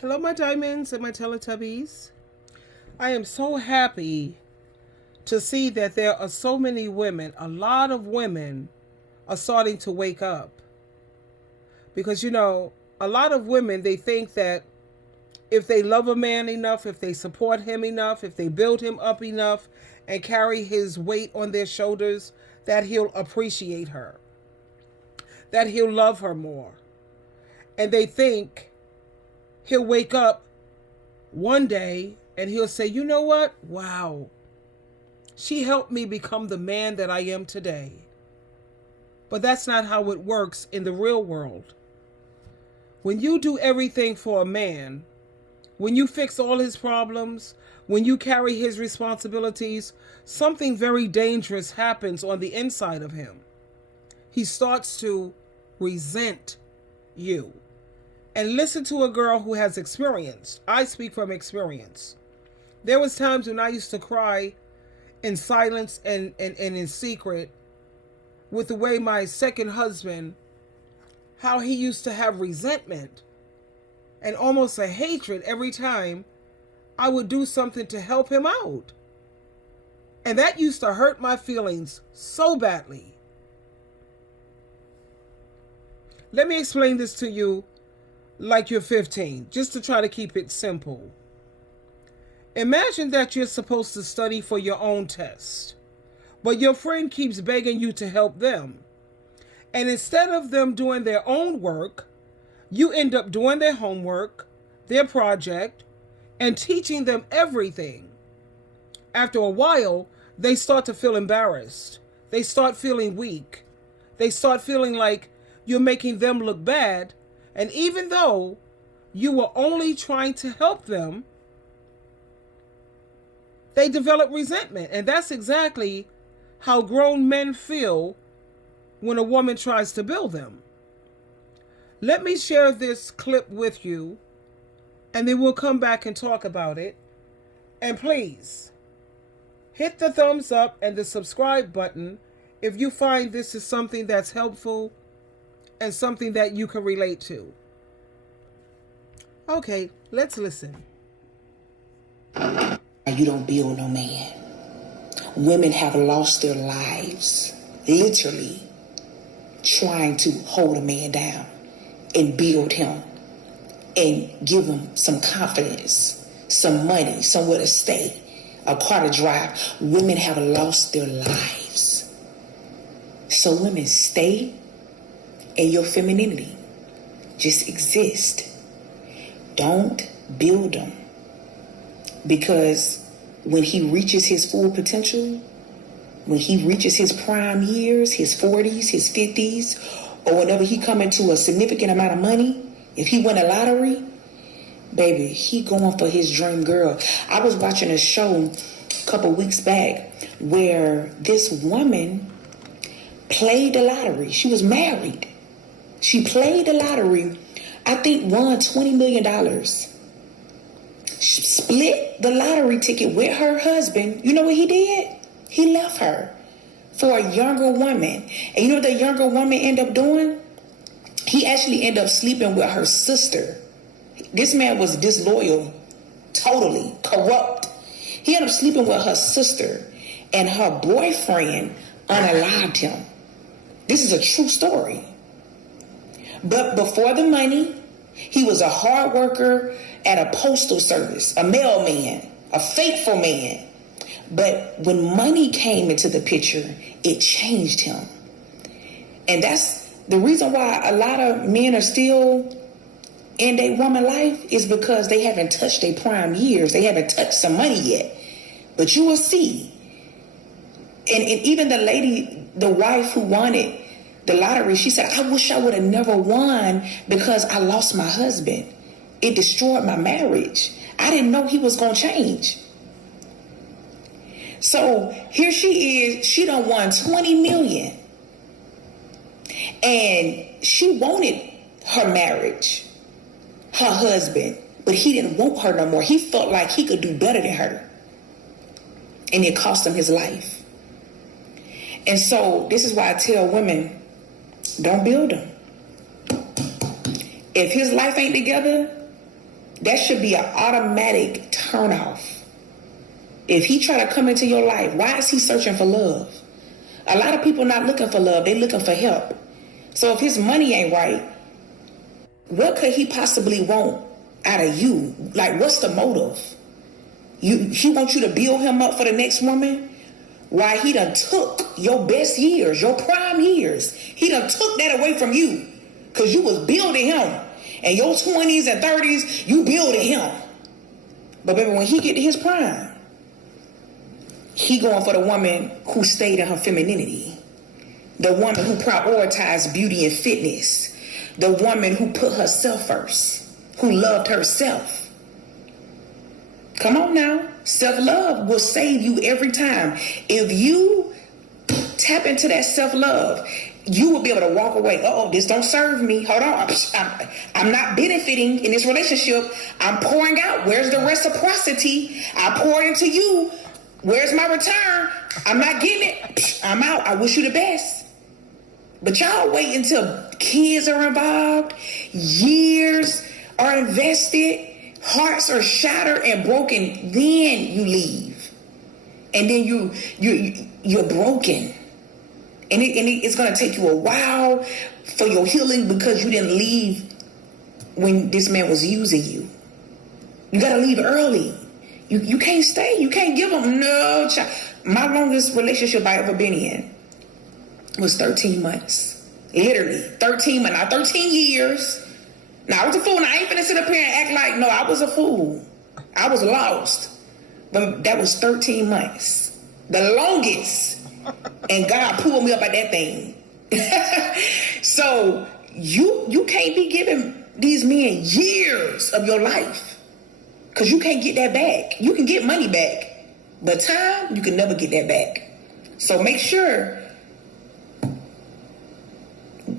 Hello, my diamonds and my Teletubbies. I am so happy to see that there are so many women, a lot of women are starting to wake up. Because, a lot of women, they think that if they love a man enough, if they support him enough, if they build him up enough and carry his weight on their shoulders, that he'll appreciate her, that he'll love her more. And they think he'll wake up one day and he'll say, you know what? Wow, she helped me become the man that I am today. But that's not how it works in the real world. When you do everything for a man, when you fix all his problems, when you carry his responsibilities, something very dangerous happens on the inside of him. He starts to resent you. And listen to a girl who has experience. I speak from experience. There was times when I used to cry in silence and in secret with the way my second husband, how he used to have resentment and almost a hatred every time I would do something to help him out. And that used to hurt my feelings so badly. Let me explain this to you like you're 15, just to try to keep it simple. Imagine that you're supposed to study for your own test, but your friend keeps begging you to help them. And instead of them doing their own work, you end up doing their homework, their project, and teaching them everything. After a while, they start to feel embarrassed. They start feeling weak. They start feeling like you're making them look bad. And even though you were only trying to help them, they develop resentment. And that's exactly how grown men feel when a woman tries to build them. Let me share this clip with you, and then we'll come back and talk about it. And please, hit the thumbs up and the subscribe button if you find this is something that's helpful and something that you can relate to. Okay, let's listen. You don't build no man. Women have lost their lives, literally, trying to hold a man down and build him and give him some confidence, some money, somewhere to stay, a car to drive. Women have lost their lives. So women, stay in your femininity. Just exist. Don't build them. Because when he reaches his full potential, when he reaches his prime years, his 40s, his 50s, or whenever he come into a significant amount of money, if he win a lottery, baby, he going for his dream girl. I was watching a show a couple weeks back where this woman played the lottery. She was married. She played the lottery, I think won $20 million. She split the lottery ticket with her husband. You know what he did? He left her for a younger woman. And you know what the younger woman ended up doing? He actually ended up sleeping with her sister. This man was disloyal, totally corrupt. He ended up sleeping with her sister, and her boyfriend unalived him. This is a true story. But before the money, he was a hard worker at a postal service, a mailman, a faithful man. But when money came into the picture, it changed him. And that's the reason why a lot of men are still in their woman life, is because they haven't touched their prime years. They haven't touched some money yet. But you will see. And even the lady, the wife who wanted the lottery, she said, I wish I would have never won because I lost my husband. It destroyed my marriage. I didn't know he was going to change. So here she is, she done won 20 million. And she wanted her marriage, her husband, but he didn't want her no more. He felt like he could do better than her. And it cost him his life. And so this is why I tell women, don't build him. If his life ain't together, That should be an automatic turnoff. If he try to come into your life, why is he searching for love? A lot of people not looking for love, they looking for help. So if his money ain't right, what could he possibly want out of you? Like, what's the motive? He wants you to build him up for the next woman? Why, he done took your best years, your prime years. He done took that away from you because you was building him. In your 20s and 30s, you building him. But baby, when he get to his prime, he going for the woman who stayed in her femininity. The woman who prioritized beauty and fitness. The woman who put herself first. Who loved herself. Come on now. Self-love will save you every time. If you tap into that self-love, you will be able to walk away. Uh-oh, this don't serve me. Hold on. I'm not benefiting in this relationship. I'm pouring out. Where's the reciprocity? I poured into you. Where's my return? I'm not getting it. I'm out. I wish you the best. But y'all wait until kids are involved, years are invested, hearts are shattered and broken, then you leave. And then you're broken. And it's going to take you a while for your healing because you didn't leave when this man was using you. You got to leave early. You can't stay. You can't give him no child. My longest relationship I ever been in was 13 months. Literally, 13 months. Now, 13 years. Now, I was a fool. Now, I ain't finna sit up here and act like, no, I was a fool. I was lost. But that was 13 months. The longest. And God pulled me up at that thing. So, you can't be giving these men years of your life. Because you can't get that back. You can get money back. But time, you can never get that back. So make sure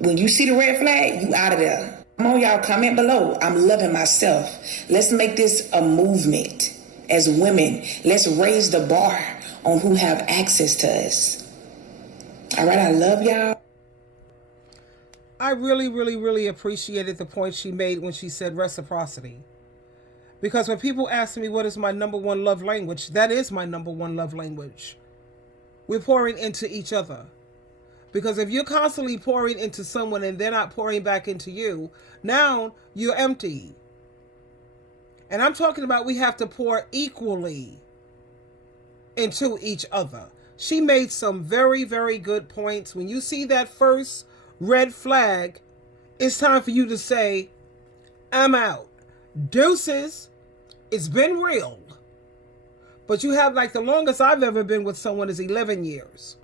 when you see the red flag, you out of there. Come on, y'all, comment below. I'm loving myself. Let's make this a movement. As women, let's raise the bar on who have access to us. All right, I love y'all. I really, really, really appreciated the point she made when she said reciprocity. Because when people ask me what is my number one love language, that is my number one love language. We're pouring into each other. Because if you're constantly pouring into someone and they're not pouring back into you, now you're empty. And I'm talking about we have to pour equally into each other. She made some very, very good points. When you see that first red flag, it's time for you to say, I'm out. Deuces. It's been real. But you have, like, the longest I've ever been with someone is 11 years.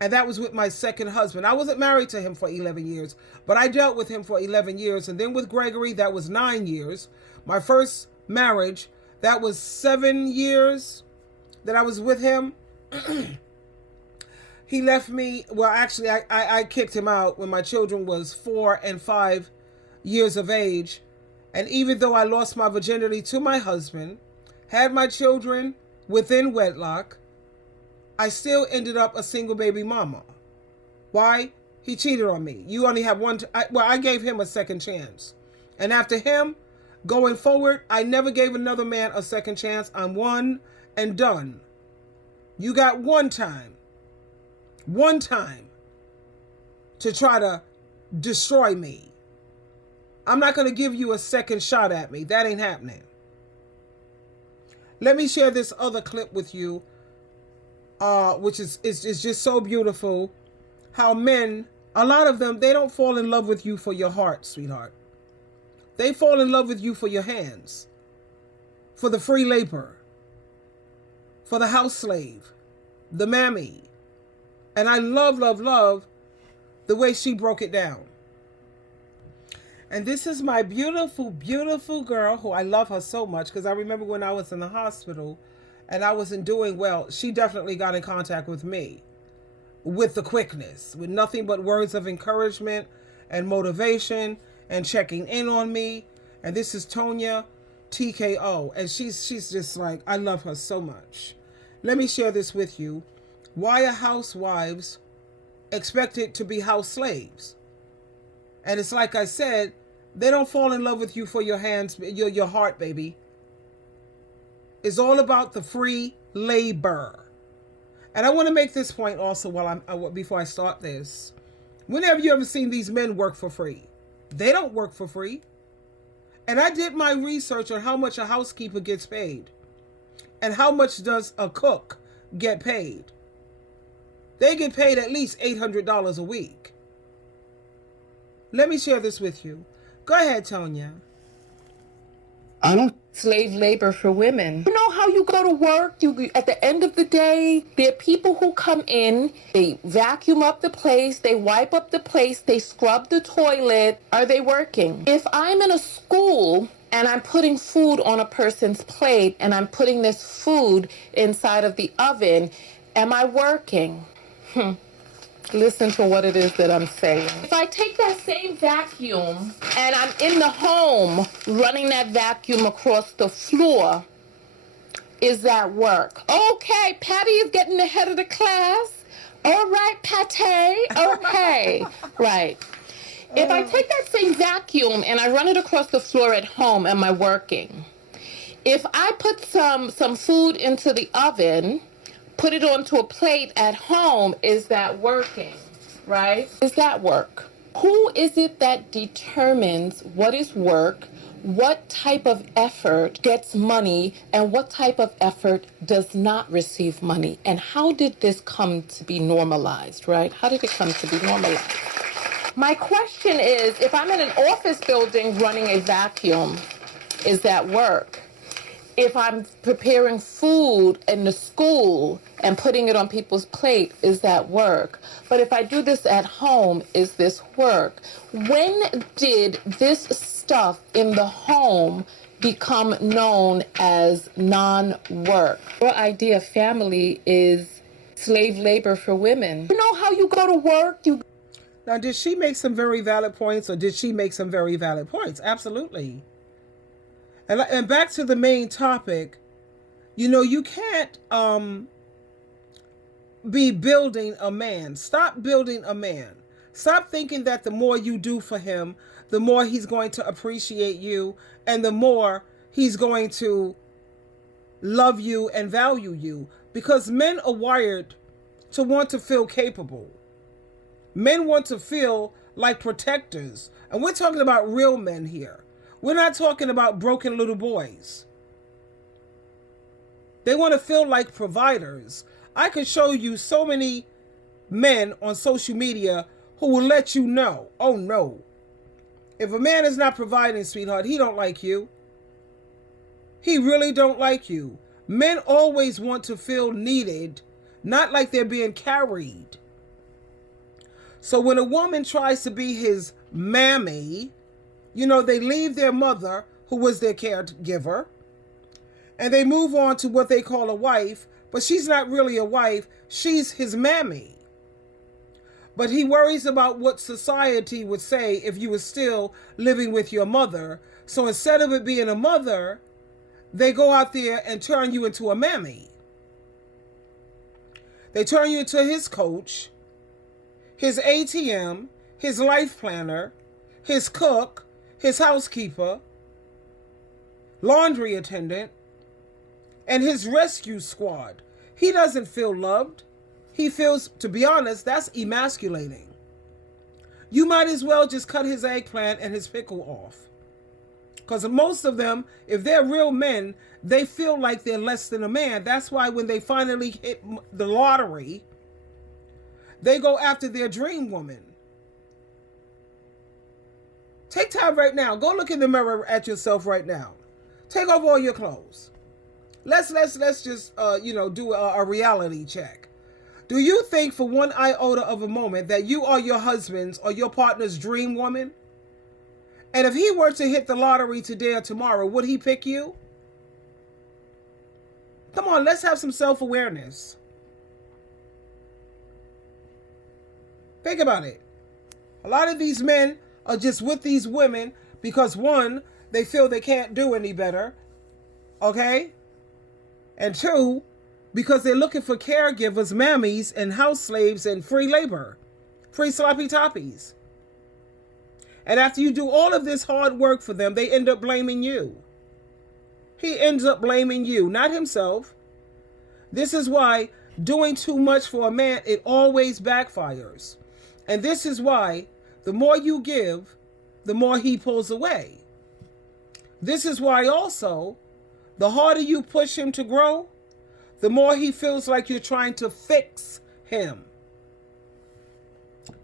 And that was with my second husband. I wasn't married to him for 11 years, but I dealt with him for 11 years. And then with Gregory, that was 9 years. My first marriage, that was 7 years that I was with him. He left me, well, actually, I kicked him out when my children was 4 and 5 years of age. And even though I lost my virginity to my husband, had my children within wedlock, I still ended up a single baby mama. Why? He cheated on me. You only have one. I gave him a second chance. And after him, going forward, I never gave another man a second chance. I'm one and done. You got one time to try to destroy me. I'm not going to give you a second shot at me. That ain't happening. Let me share this other clip with you, which is just so beautiful. How men, a lot of them, they don't fall in love with you for your heart, sweetheart. They fall in love with you for your hands, for the free labor, for the house slave, the mammy. And I love, love, love the way she broke it down. And this is my beautiful, beautiful girl who I love her so much because I remember when I was in the hospital and I wasn't doing well, she definitely got in contact with me with the quickness, with nothing but words of encouragement and motivation and checking in on me. And this is Tonya TKO. And she's just like, I love her so much. Let me share this with you. Why are housewives expected to be house slaves? And it's like I said, They don't fall in love with you for your hands, your heart, baby. It's all about the free labor. And I want to make this point also before I start this. When have you ever seen these men work for free? They don't work for free. And I did my research on how much a housekeeper gets paid. And how much does a cook get paid? They get paid at least $800 a week. Let me share this with you. Go ahead, Tonya. I don't slave labor for women. You know how you go to work, you at the end of the day, there are people who come in, they vacuum up the place, they wipe up the place, they scrub the toilet. Are they working? If I'm in a school and I'm putting food on a person's plate and I'm putting this food inside of the oven, am I working? Listen to what it is that I'm saying. If I take that same vacuum and I'm in the home running that vacuum across the floor, is that work? Okay, Patty is getting ahead of the class. All right, Patty. Okay, right. If I take that same vacuum and I run it across the floor at home, am I working? If I put some food into the oven, put it onto a plate at home, is that working, right? Is that work? Who is it that determines what is work, what type of effort gets money, and what type of effort does not receive money? And how did this come to be normalized, right? How did it come to be normalized? My question is, if I'm in an office building running a vacuum, is that work? If I'm preparing food in the school and putting it on people's plate, is that work? But if I do this at home, is this work? When did this stuff in the home become known as non-work? Your idea of family is slave labor for women. You know how you go to work, Now, did she make some very valid points, or did she make some very valid points? Absolutely. And back to the main topic, you can't be building a man. Stop building a man. Stop thinking that the more you do for him, the more he's going to appreciate you, and the more he's going to love you and value you. Because men are wired to want to feel capable. Men want to feel like protectors. And we're talking about real men here. We're not talking about broken little boys. They want to feel like providers. I could show you so many men on social media who will let you know, oh no, if a man is not providing, sweetheart, he don't like you. He really don't like you. Men always want to feel needed, not like they're being carried. So when a woman tries to be his mammy, they leave their mother, who was their caregiver, and they move on to what they call a wife, but she's not really a wife, she's his mammy. But he worries about what society would say if you were still living with your mother. So instead of it being a mother, they go out there and turn you into a mammy. They turn you into his coach, his ATM, his life planner, his cook, his housekeeper, laundry attendant, and his rescue squad. He doesn't feel loved. He feels, to be honest, that's emasculating. You might as well just cut his eggplant and his pickle off. Because most of them, if they're real men, they feel like they're less than a man. That's why when they finally hit the lottery, they go after their dream woman. Take time right now. Go look in the mirror at yourself right now. Take off all your clothes. Let's just do a reality check. Do you think for one iota of a moment that you are your husband's or your partner's dream woman? And if he were to hit the lottery today or tomorrow, would he pick you? Come on, let's have some self-awareness. Think about it. A lot of these men are just with these women because, one, they feel they can't do any better, okay? And two, because they're looking for caregivers, mammies, and house slaves and free labor, free sloppy toppies. And after you do all of this hard work for them, they end up blaming you. He ends up blaming you, not himself. This is why doing too much for a man, it always backfires. And this is why the more you give, the more he pulls away. This is why also, the harder you push him to grow, the more he feels like you're trying to fix him.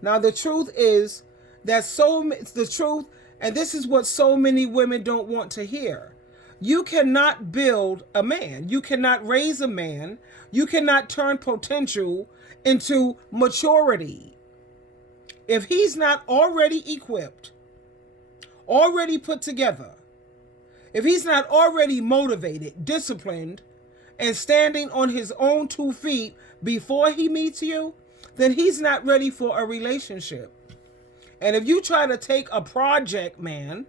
Now, the truth is that the truth, and this is what so many women don't want to hear. You cannot build a man. You cannot raise a man. You cannot turn potential into maturity. If he's not already equipped, already put together, if he's not already motivated, disciplined, and standing on his own 2 feet before he meets you, then he's not ready for a relationship. And if you try to take a project man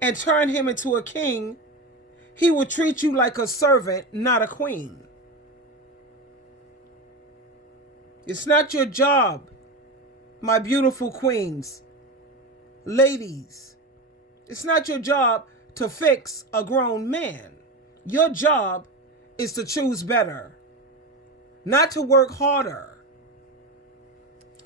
and turn him into a king, he will treat you like a servant, not a queen. It's not your job, my beautiful queens, ladies. It's not your job to fix a grown man. Your job is to choose better, not to work harder.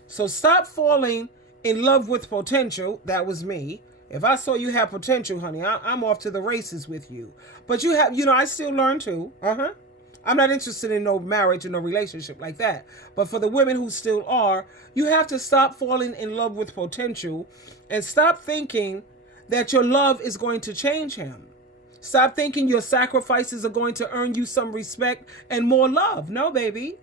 So stop falling in love with potential. That was me. If I saw you have potential, honey, I'm off to the races with you. But you have, I still learn too. I'm not interested in no marriage or no relationship like that. But for the women who still are, you have to stop falling in love with potential and stop thinking that your love is going to change him. Stop thinking your sacrifices are going to earn you some respect and more love. No, baby.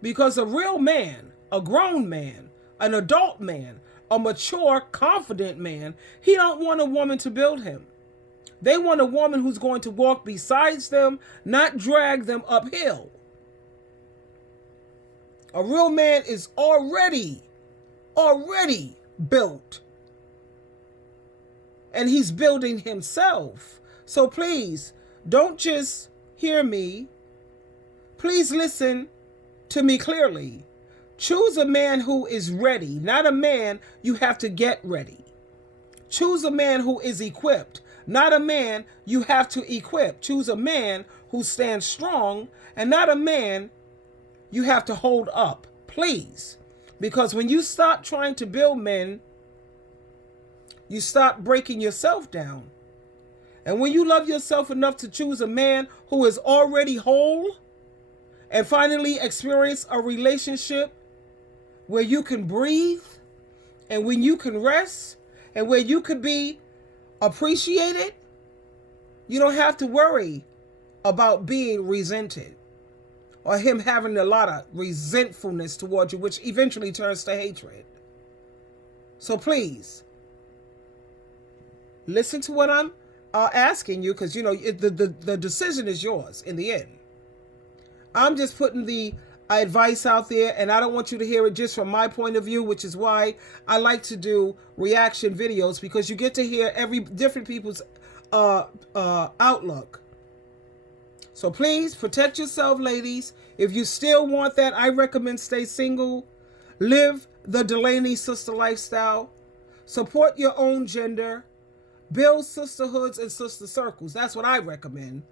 Because a real man, a grown man, an adult man, a mature, confident man, he don't want a woman to build him. They want a woman who's going to walk beside them, not drag them uphill. A real man is already built. And he's building himself. So please, don't just hear me. Please listen to me clearly. Choose a man who is ready, not a man you have to get ready. Choose a man who is equipped, not a man you have to equip. Choose a man who stands strong and not a man you have to hold up, please. Because when you stop trying to build men, you stop breaking yourself down. And when you love yourself enough to choose a man who is already whole and finally experience a relationship where you can breathe and when you can rest and where you can be appreciated, you don't have to worry about being resented or him having a lot of resentfulness towards you, which eventually turns to hatred. So please, listen to what I'm asking you, because, the decision is yours in the end. I'm just putting the advice out there, and I don't want you to hear it just from my point of view, which is why I like to do reaction videos, because you get to hear every different people's outlook. So please protect yourself, ladies. If you still want that, I recommend stay single. Live the Delaney sister lifestyle. Support your own gender. Build sisterhoods and sister circles. That's what I recommend.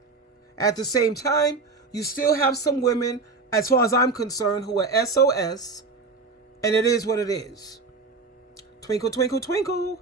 At the same time, you still have some women, as far as I'm concerned, who are SOS, and it is what it is. Twinkle, twinkle, twinkle.